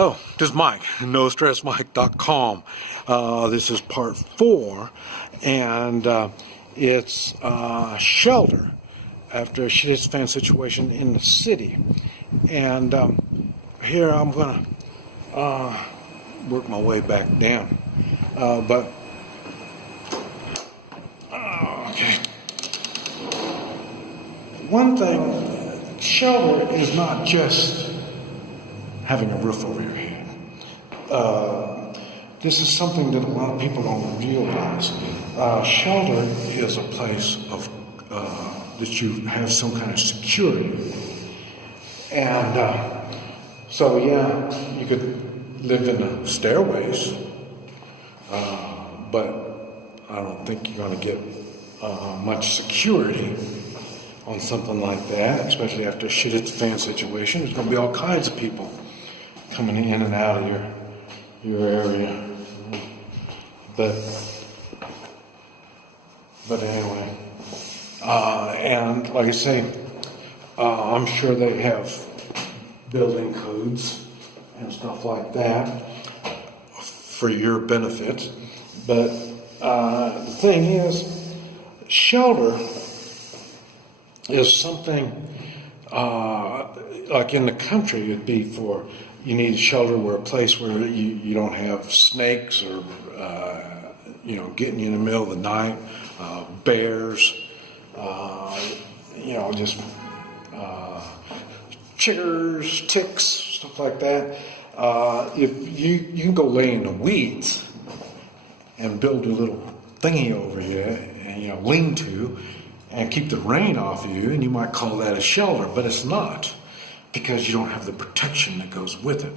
Oh, this is Mike, NoStressMike.com. This is part 4, and it's shelter after a shitty fan situation in the city. And here I'm going to work my way back down. Okay. One thing, shelter is not just having a roof over your head. This is something that a lot of people don't realize. Shelter is a place of that you have some kind of security. And so, yeah, you could live in the stairways, but I don't think you're going to get much security on something like that, especially after a shit-at-the-fan situation. There's going to be all kinds of people coming in and out of your area. But anyway, and like I say, I'm sure they have building codes and stuff like that for your benefit. But the thing is, shelter is something like in the country, it'd be for you need shelter where a place where you don't have snakes or getting you in the middle of the night, bears, just chiggers, ticks, stuff like that. If you can go lay in the weeds and build a little thingy over you and lean to and keep the rain off of you, and you might call that a shelter, but it's not, because you don't have the protection that goes with it.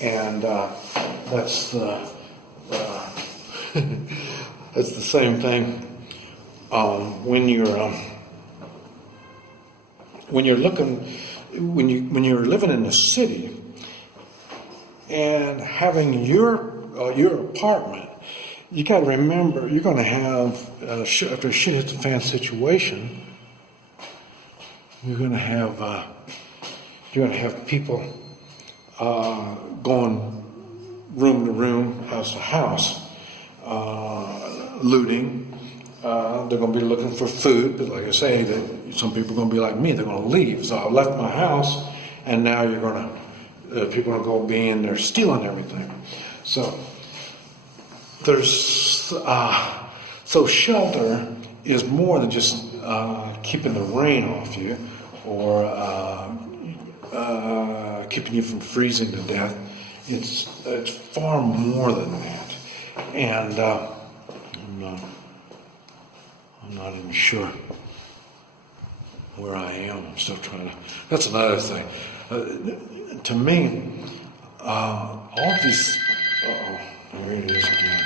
And that's the that's the same thing when you're living in the city and having your apartment. You got to remember, you're going to have after a shit-hit-the-fan situation, you're going to have people going room to room, house to house, looting. They're going to be looking for food, but like I say, that some people are going to be like me. They're going to leave. So I left my house, and now people are going to go be in there stealing everything. So so shelter is more than just keeping the rain off you or keeping you from freezing to death. It's far more than that. And I'm not even sure where I am. I'm still trying to. That's another thing. To me, all these. Here it is again.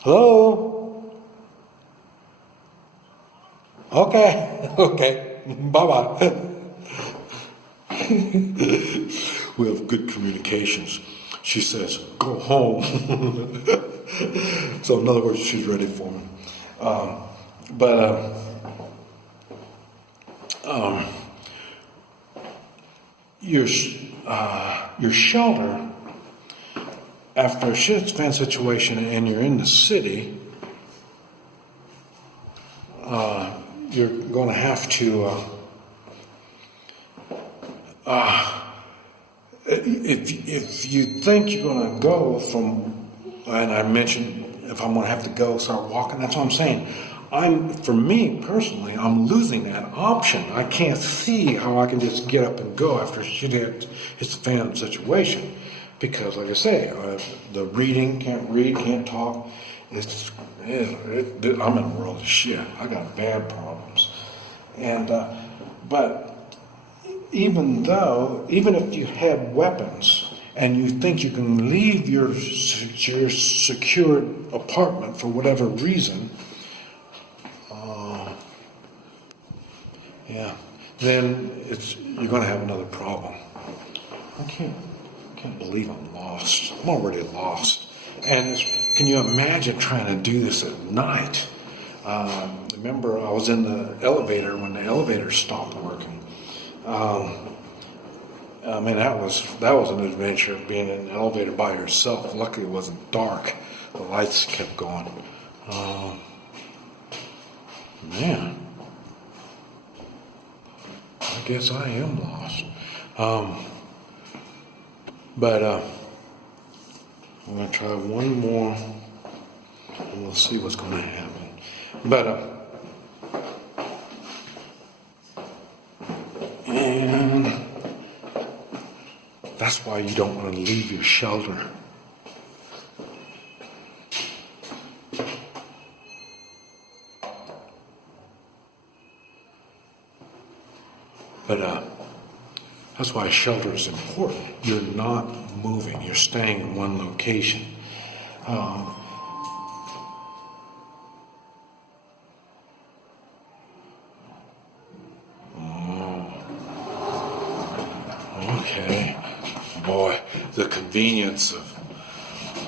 Hello? Okay. Bye-bye. We have good communications. She says, go home. So in other words, she's ready for me. Your shelter after a shit-fan situation and you're in the city, you're going to have to if you think you're going to go from, and I mentioned if I'm going to have to go start walking, that's what I'm saying. For me personally, I'm losing that option. I can't see how I can just get up and go after shit hits the fan situation, because like I say, the reading, can't read, can't talk. I'm in a world of shit. I got bad problems, and but even if you had weapons and you think you can leave your secured apartment for whatever reason, then you're going to have another problem. I can't believe I'm lost. I'm already lost. And can you imagine trying to do this at night? Remember, I was in the elevator when the elevator stopped working. I mean, that was an adventure, being in an elevator by yourself. Luckily, it wasn't dark. The lights kept going. Man, I guess I am lost. But I'm going to try one more, and we'll see what's going to happen. But and that's why you don't want to leave your shelter. But that's why shelter is important. You're not moving. You're staying in one location. Okay. Boy, the convenience of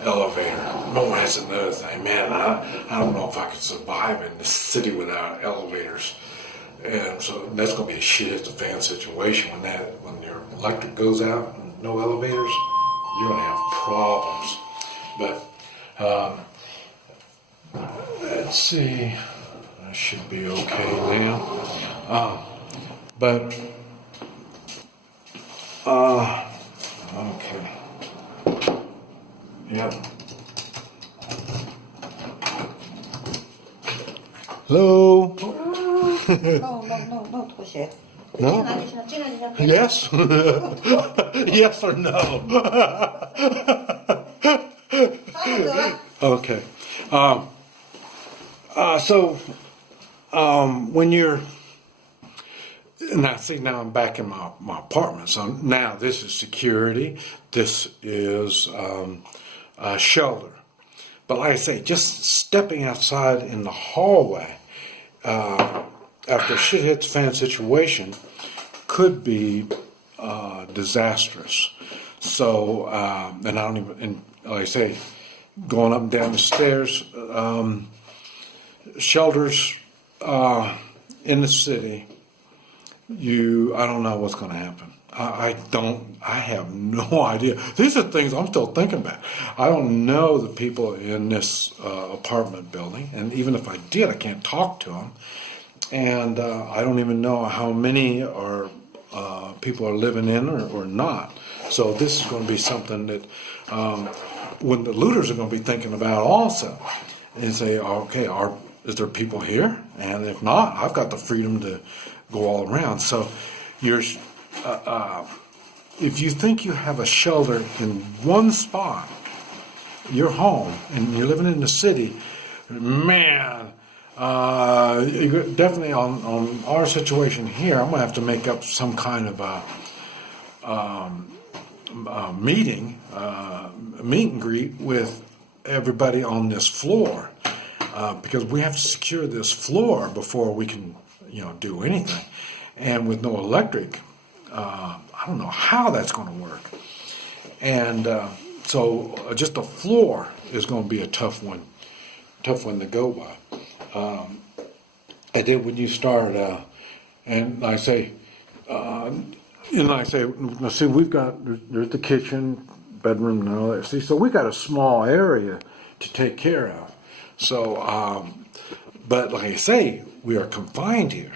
elevator. No, that's another thing. Man, I don't know if I could survive in this city without elevators. And so that's going to be a shit at the fan situation when your electric goes out and no elevators, you're going to have problems. But let's see, I should be okay now. Okay, yeah. Hello. No, 拖鞋。 No? Yes? Yes or no? Okay. When you're... Now I'm back in my apartment. So now this is security. This is a shelter. But like I say, just stepping outside in the hallway after a shit hits fan situation could be disastrous. So, and I don't even, and like I say, going up and down the stairs, shelters in the city, I don't know what's going to happen. I have no idea. These are things I'm still thinking about. I don't know the people in this apartment building, and even if I did, I can't talk to them. And I don't even know how many people are living in or not. So this is going to be something that when the looters are going to be thinking about also, and say, okay, is there people here? And if not, I've got the freedom to go all around. So if you think you have a shelter in one spot, your home, and you're living in the city, man, definitely on our situation here, I'm going to have to make up some kind of a meet and greet with everybody on this floor, because we have to secure this floor before we can, do anything. And with no electric, I don't know how that's going to work. And so just the floor is going to be a tough one to go by. And then when you start, and I say, see, there's the kitchen, bedroom, and all that. See, so we got a small area to take care of. So, but like I say, we are confined here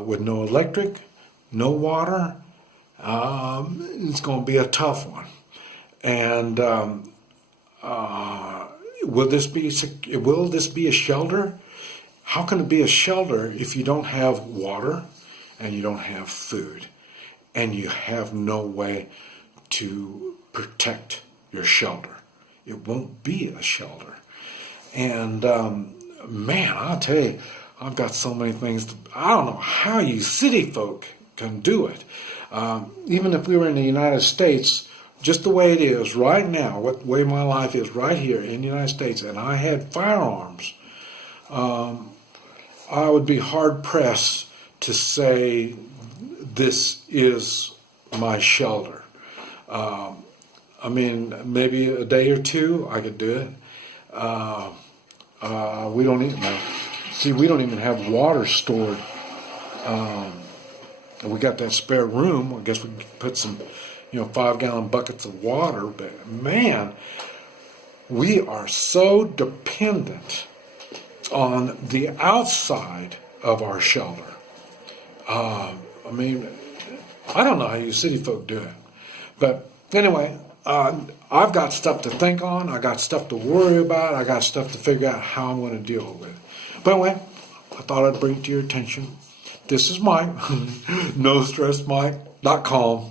with no electric, no water. It's going to be a tough one. And will this be a shelter? How can it be a shelter if you don't have water and you don't have food and you have no way to protect your shelter? It won't be a shelter. And man, I'll tell you, I've got so many things. I don't know how you city folk can do it. Even if we were in the United States, just the way it is right now, what way my life is right here in the United States, and I had firearms, I would be hard-pressed to say this is my shelter. I mean, maybe a day or two I could do it. We don't even have water stored and we got that spare room. I guess we could put some, 5-gallon buckets of water. But man, we are so dependent on the outside of our shelter. I don't know how you city folk do it. But anyway, I've got stuff to think on. I got stuff to worry about. I got stuff to figure out how I'm going to deal with. But anyway, I thought I'd bring it to your attention. This is Mike, NoStressMike.com.